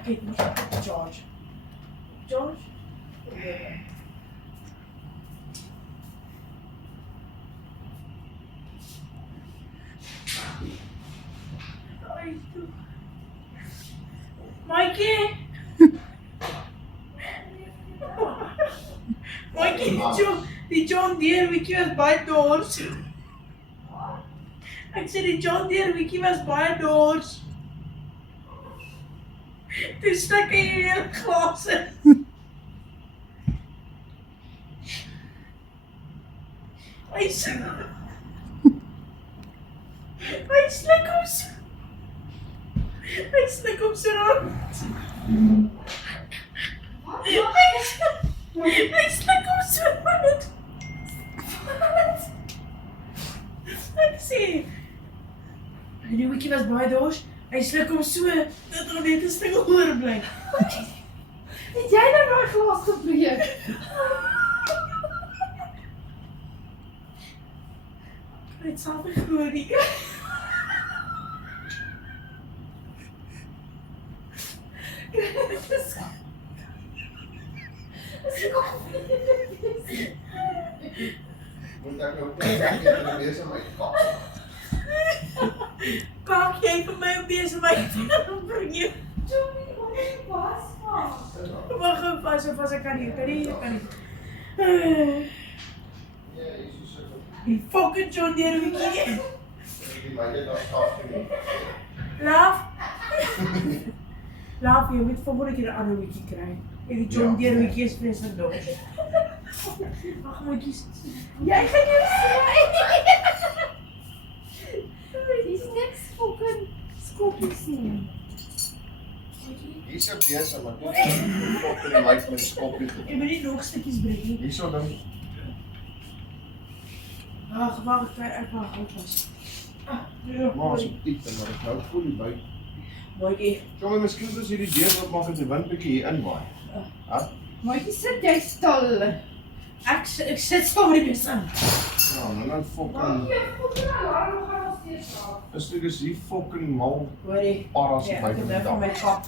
Okay, George. George? Mikey! Mikey, die John Deere Wiki was baie dors. Ek sê die John Deere Wiki was baie dors. Toe stik hy hele glas in. Hy sluk hom so. Hy sluk hom so rond. Hy sluk hom so rond. Ek sê, die Wiki was baie dors. Hy sluk hom so, dat er net 'n stuk oorbly. Het jy nou my glas gebreek? Hy het self geglo nie. Moet ek nou net besig met kak. Kak jy vir my op besigheid bring jy. Johnny, wat is die pas van? Wag gou vas, ek kan nie. Ja, Jesus se. Die fucking John Deere Wiki. Die meide daar skaf nie. Laaf, jy moet volgende keer 'n ander Wiki kry. En die John Deere Wiki is vreeslik dors. Wag maatjies. Jy gaan jou sny. Dis niks fucking skoppies nie. Hier's 'n besig, maar dit is fucking die meid met die skoppie. Jy moet nie nog stukkies breek nie. Hierso dan. Wag, ek wag vas. Maar as ek diep en maar ek nou voel die buik. Maatjie. Kom maar miskien as hierdie deur wat maak dat die wind bietjie hier inwaai. Ha? Maatjie, sit jy stil. Ek sit stil met die bes in. Ja, en dan fucking Jy fucking alarm gaan ons steeds af. is dit is hier fucking mal Hoorie. paras Ja, op my ek het nou dag. van my kap.